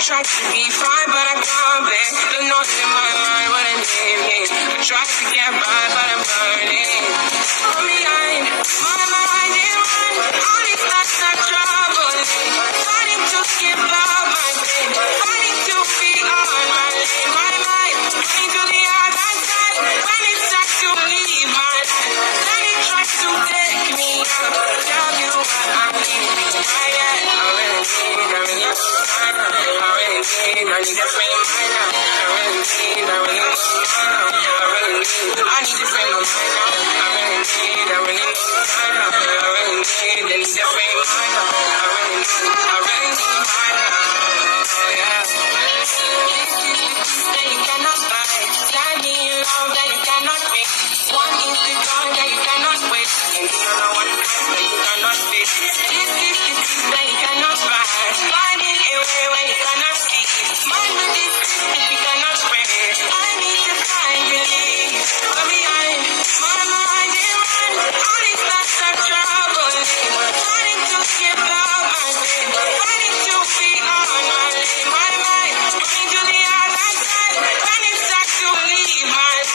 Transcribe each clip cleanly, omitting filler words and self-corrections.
Tried to be fine, but I can't be. The noise in my mind wouldn't leave me. I tried to get by, but I'm burning. From behind, my mind is one. All these thoughts are troubling. Fighting to give up my pain. Fighting to be on my lane. My mind, going to the other side. When it's time to leave my life, then it tries to take me out. Tell you what I'm leaving. I really need I need to free my mind now. I need to free my mind now. I really need to free my mind now. Yeah. That you cannot buy. That me love that you cannot make. One is the gun that you cannot wait. And the other one that you cannot fit. This is the truth that you cannot buy. Find me a way where you cannot see. Mind with this if you cannot pray. I need to find belief. From behind, my mind is one. All these thoughts are troubling. Fighting to give up my pain. Fighting to be on my lane. My mind, going to the other side. When it's time to leave my life,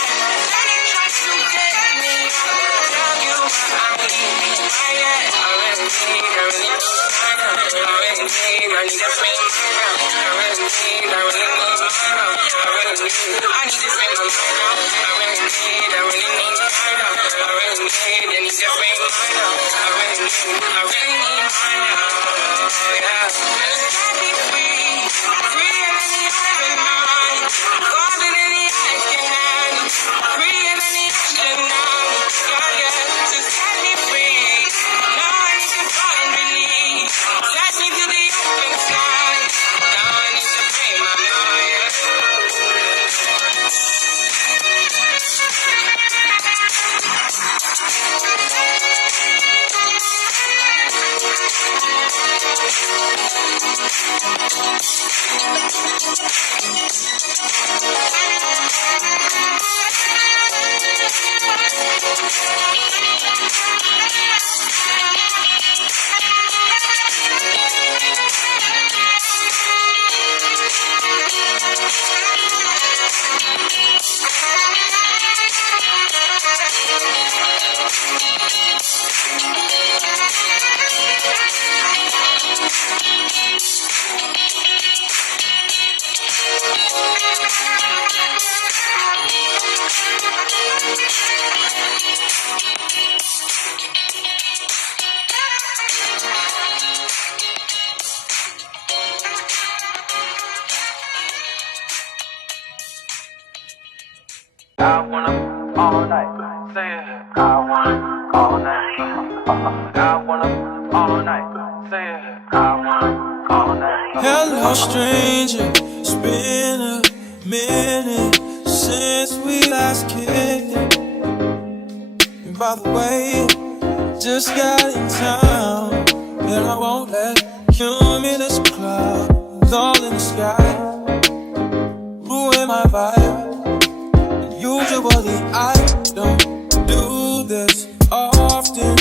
then it tries to take me out. Tell you what I'm leaving. I really need I need to free my mind now. I really need I need to free my mind now. I really need I need to free my mind now. I really need mine now. Yeah. Let me free of any open mind. Golden in the eye can free of any action now. Yeah. So set me free. Now I need to find relief. Let me to the open sky. Now I need to free my mind. I wanna all night, say it. I wanna all night. I wanna all night, say it. I wanna all night. Hello, stranger. It's been a minute since we last kicked it. And by the way, just got in town, and I won't let cumulus clouds all in the sky ruin my vibe. Usually I don't do this often,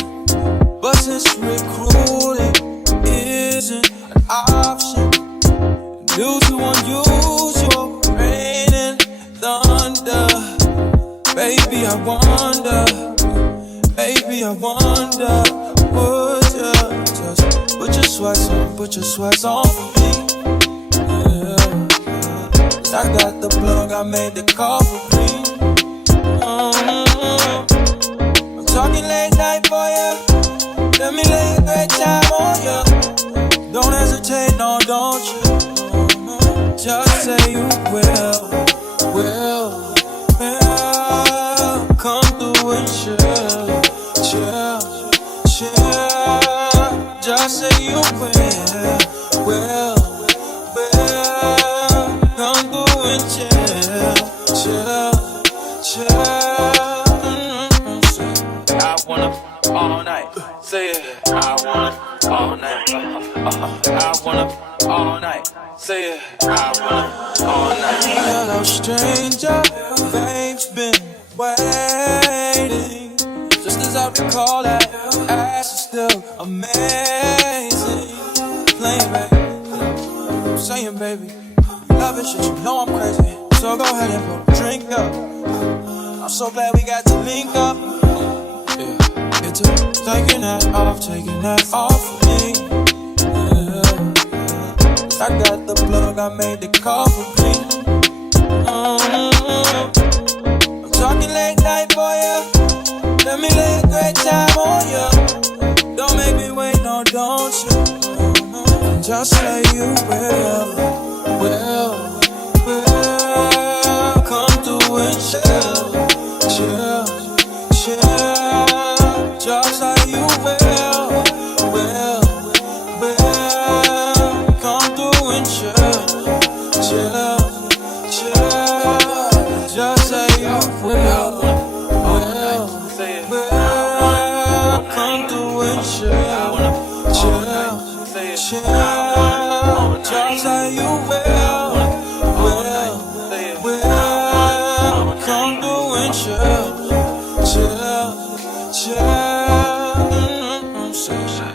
but since recruiting isn't an option, due to unusual rain and thunder, baby I wonder, would you just put your sweats on for me? Yeah. I got the plug, I made the call for me. I'm talking late night for ya. Let me lay a great time on ya. Don't hesitate, no, don't you? Just say you will. Come through and chill. Just say you will. Come through and chill. I wanna all night, say it. I wanna all night. I wanna all night, say it. I wanna all night. Hello, stranger. Babe's been waiting. Just as I recall, that ass is still amazing. Playing back. saying, baby, you love it, shit, you know I'm crazy. So go ahead and put a drink up. I'm so glad we got to link up. Yeah, it's taking that off of me. Yeah. I got the plug, I made the call for me. I'm talking late night for ya. Let me lay a great time on ya. Don't make me wait, no, don't you? Just say you will. Come through and chill. Just say you will. Come through and chill. Just say you will. Come through and chill. Just say you will. Come through and chill.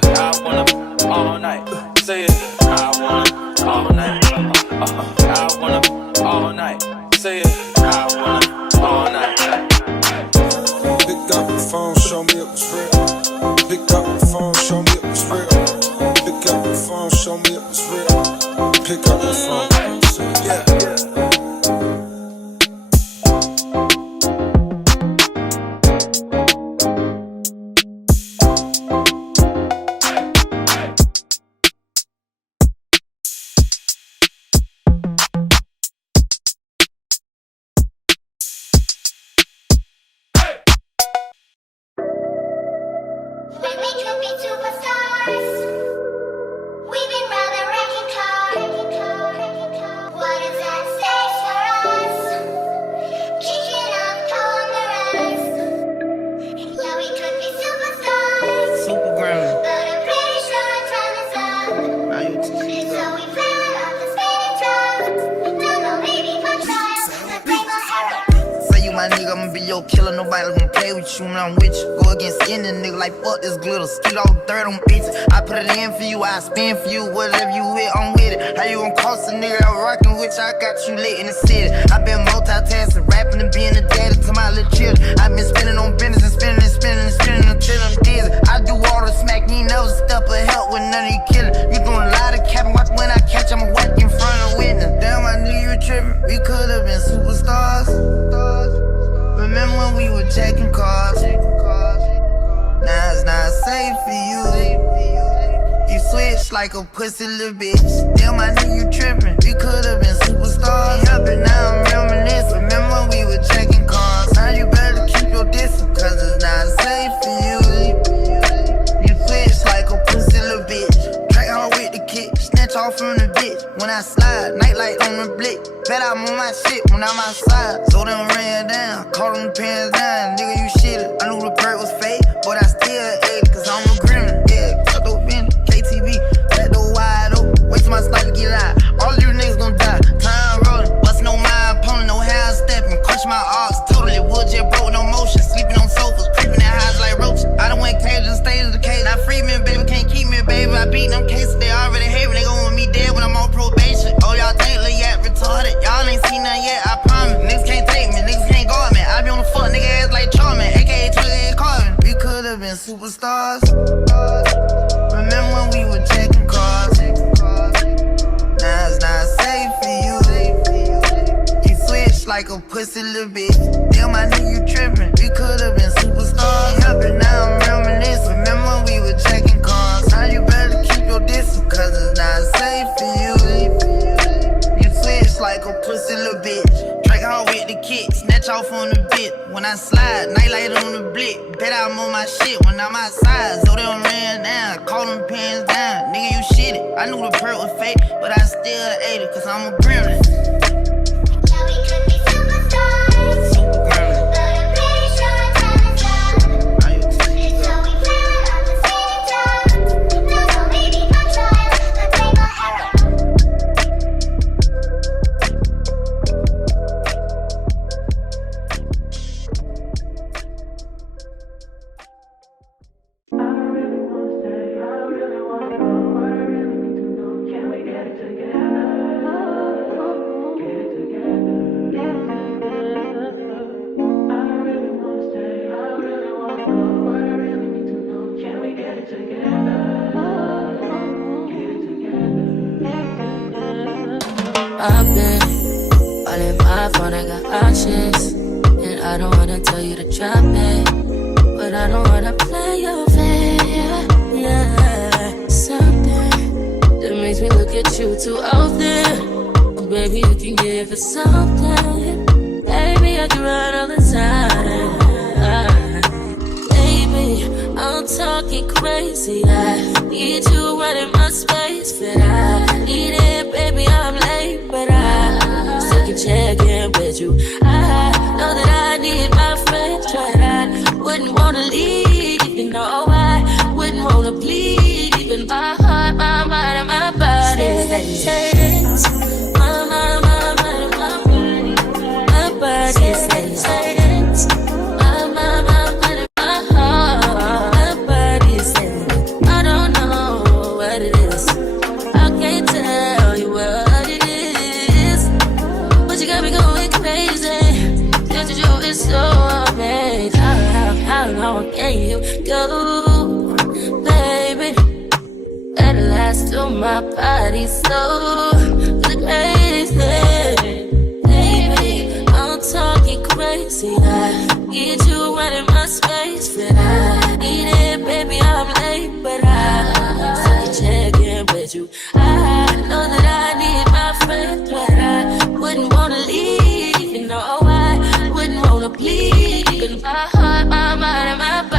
I wanna all night. Say it. I wanna all night. I wanna all night. Say it. I wanna all night. Pick up the phone, show me it was real. Pick up the phone, show me it was real. Pick up the phone, show me it was real. Pick up the phone. Yeah. When we could be superstars, we've been rather wrecking cars. What is at stake for us? Kicking up corners. Yeah, we could be superstars, Super ground. but I'm pretty sure our time is up. Now you And so we plan off the spinning drugs. Don't know, maybe for trial, but bring my error. say you my nigga, I'ma be your killer. Nobody gonna play with you when I'm with you. Go against any nigga like fuck this glitter. Skeet all dirt on bitches. I put it in for you, I spin for you. Whatever you with, I'm with it. How you gon' cost a nigga I'm rockin' with you? I got you lit in the city. I been multitasking, rapping and being a daddy to my little children. I been spinning on business and spinning and spinning and spinning until I'm dizzy. I do all the smack, you ain't never step of help with none of you killers. You doing a lot of capping, watch when I catch, I'ma whack in front of witness. Damn, I knew you were tripping. We could've been superstars. Remember when we were checking cars? Now it's not safe for you. You switch like a pussy little bitch. Damn, I knew you tripping. We could've been superstars. Ain't helping, now I'm reminiscing. Remember when we were checking cars? Now you better keep your distance, cause it's not safe for you. You switch like a pussy little bitch. Track hard with the kick, snatch off from the bitch. When I slide, nightlight on the blick. Bet I'm on my shit when I'm outside. So them ran down, caught them pants down. Nigga, you shitted. I knew the perk was fake, but I still ate it, cause I'm a gremlin. Yeah, cut dope in KTV, that door wide open. Wait till my sniper get out. All you niggas gon' die. Time rolling, bustin' on my opponent, no how I'm stepping. Crush my arcs, totally wood jet broke, no motion. Sleeping on sofas, creeping in highs like roaches. I done went crazy, stayed in the cage. Now free me, baby, can't keep me, baby. I beat them cases, they already hate me. They gon' want me dead when I'm on probation. Oh, y'all think Lil Yak retarded? Y'all ain't seen nothing yet, I promise. Niggas can't take me, niggas can't guard me. I be on the fuck nigga ass like Charmin, aka Twiggy Carvin. We could've been superstars. Remember when we were checking cars? Now it's not safe for you. You switch like a pussy little bitch. Damn, I knew you tripping. We could've been superstars. Ain't helping, now I'm reminiscing. Remember when we were checking cars? Now you better keep your distance, cause it's not safe for you. You switch like a pussy little bitch. Track hard with the kick, snatch off on the bit. When I slide, nightlight on the blick. Bet I'm on my shit when I'm outside. So they done ran down, caught them pants down. Nigga, you shitted. I knew the perk was fake, but I still ate it, cause I'm a gremlin. Yeah, we could be superstars, but I'm pretty sure our time is up. And so we plan off the spinning drugs. Don't know, maybe for trial, but bring my error. I really wanna stay, I really wanna go, but I really need to know, can we get it together? I've been all in my phone, I got options. And I don't wanna tell you to drop it, but I don't wanna play your fair. Yeah, something that makes me look at you too often. Oh, baby, you can give it something. Baby, I can run all the time. Baby, I'm talking crazy. I need you running my space, but I need it, baby. I'm late, but I still can check in with you. I know that I need my friends, but I wouldn't wanna leave. You know, I wouldn't wanna bleed. Even my heart, my mind, and my body. My mind, my mind, and my body. My body says my mind, my mind, and my heart. My body says I don't know what it is. I can't tell you what it is, but you got me going crazy. Just you is so amazing. How long can you go, baby? At last, till my body's so crazy. Baby, I'm talking crazy. I need you running my space, but I need it, baby. I'm late, but I still check in with you. I know that I need my friends, but I wouldn't wanna leave. You know, I wouldn't wanna bleed. Even my heart, my mind, and my body.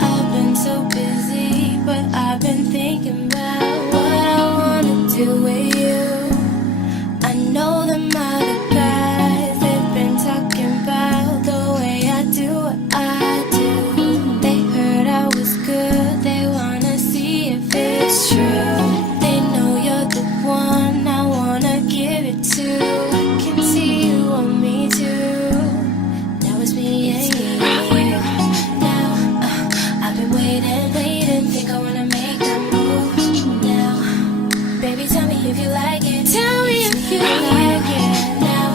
I've been so busy, but I've been thinking about what I wanna do with you. I know them other guys, they've been talking about the way I do what I do. They heard I was good, they wanna see if it's true. They know you're the one I wanna give it to. I can see you want me too. Now it's me and you. Waiting, think I wanna make that move now. Baby, tell me if you like it. Tell me if you like it now.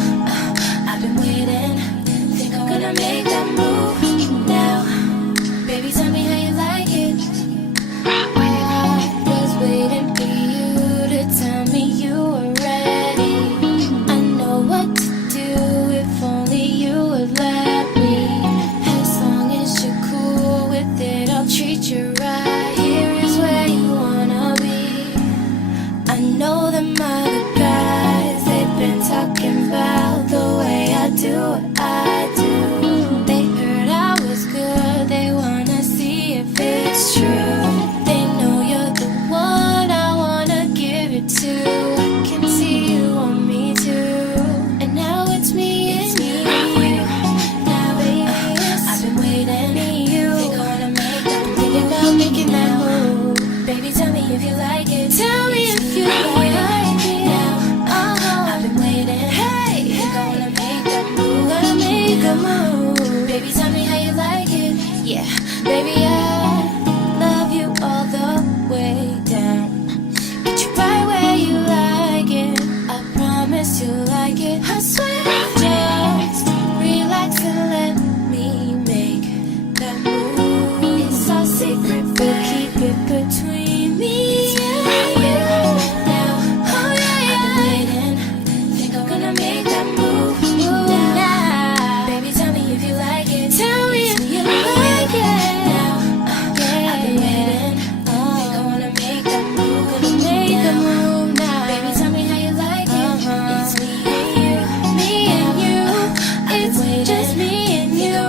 I've been waiting, think I'm gonna make that move now. Baby, tell me how you like it. I was waiting for you to tell me you were ready. I know what to do if only you would let me. As long as you're cool with it, I'll treat you right. Here is where you wanna be. I know them other guys, they've been talking about the way I do what I do. They heard I was good, they wanna see if it's true. They know you're the one I wanna give it to. I can see you want me too. And now it's me and you. Now baby, I've been waiting for you. Think I wanna make that move. Thinking about making that move. Baby, tell me if you like it. Tell me if you like it now. I've been waiting. Hey, think I wanna make that move. Gonna make Baby, I love you all the way down. Get you right where you like it. I promise you like it. I swear, just relax and let me make that move. It's our secret, but keep it between me and you. Now, oh yeah, I've been waiting. Think I'm gonna make that move now. Baby, tell me if you like it. Tell me if you like it. Now, I've been waiting. Think I wanna make that move. Gonna make the move now. Baby, tell me how you like it. It's me and you, me and you. It's just me and you.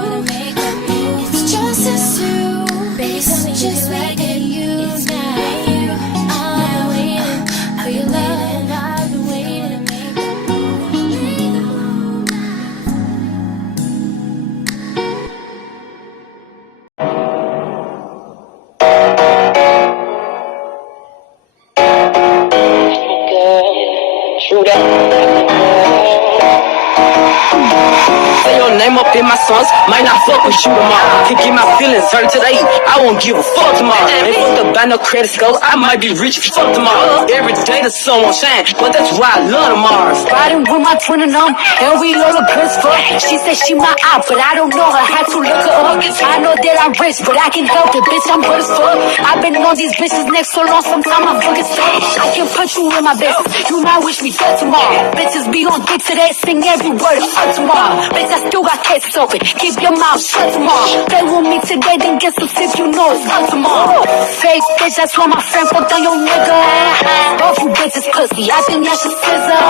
It's just us two. Baby, tell me just like it. You now. I've been waiting for your love. I've been waiting to make that move. True Say your name up in my songs, might not fuck with you tomorrow. Can get my feelings hurt today, I won't give a fuck tomorrow. Ain't fucked up by no credit score, I might be rich as fuck tomorrow. Every day the sun won't shine, but that's why I love tomorrow. Riding with my twin and and we all the good fuck. She said she my op, but I don't know her, had to look her up. I know that I'm rich, but I can help it, bitch, I'm good as fuck. I've been on these bitches next so long, sometimes I'm fucking stuck. I can put you in my business, you might wish me dead tomorrow. Bitches be on dick today, sing every word, fuck tomorrow. Bitch, I still got cases open, keep your mouth shut tomorrow. Play with me today, then get some tips, you know it's fun tomorrow. Fake bitch, that's why my friend fucked on your nigga. Both you bitches pussy, I think that she scissor.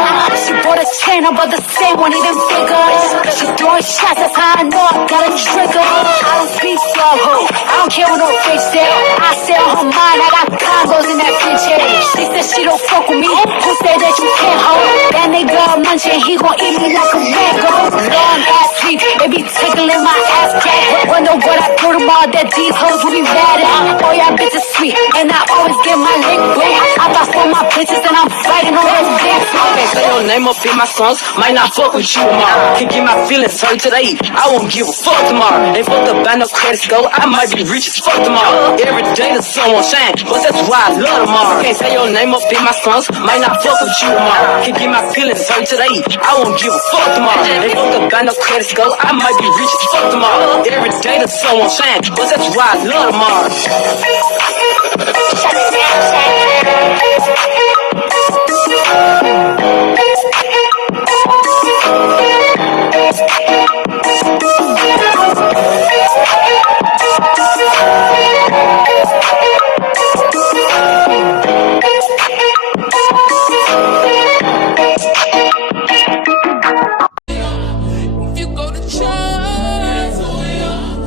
She bought a chain, I'm about the same one, even bigger. She throwing shots, that's how I know I got a trigger. I don't speak slow, ho, I don't care what no bitch say. I say on her mind, I got combos in that bitch head. She said she don't fuck with me, who said that you can't hold? That nigga munching, he gon' eat me like a mango. Long ass sleep, they be tickling my ass crack. Wonder what I do tomorrow that these hoes will be mad at. Oh, y'all bitches sweet, and I always get my lick wet. I got for my bitches and I'm fighting on those dicks. Can't say your name up in my songs, might not fuck with you tomorrow. Can get my feelings hurt today, I won't give a fuck tomorrow. Ain't fucked up by no credit score, I might be rich as fuck tomorrow. Every day the sun won't shine, but that's why I love tomorrow. Can't say your name up in my songs, might not fuck with you tomorrow. Can get my feelings hurt today, I won't give a fuck tomorrow. Ain't fucked up by no credit score, I might be rich as fuck tomorrow. Every day the sun won't shine, but that's why I love tomorrow. If you go to church,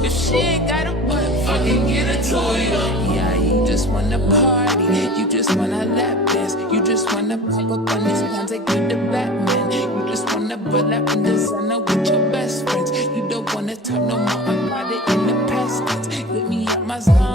if she ain't got a butt, fucking get a Toyota. Yeah, you just wanna party, you just wanna lap dance, you just wanna pop up on these pounds like you the Batman. You just wanna pull up in designer with your best friends. You don't wanna talk no more about it in the past tense. Get me out my zone.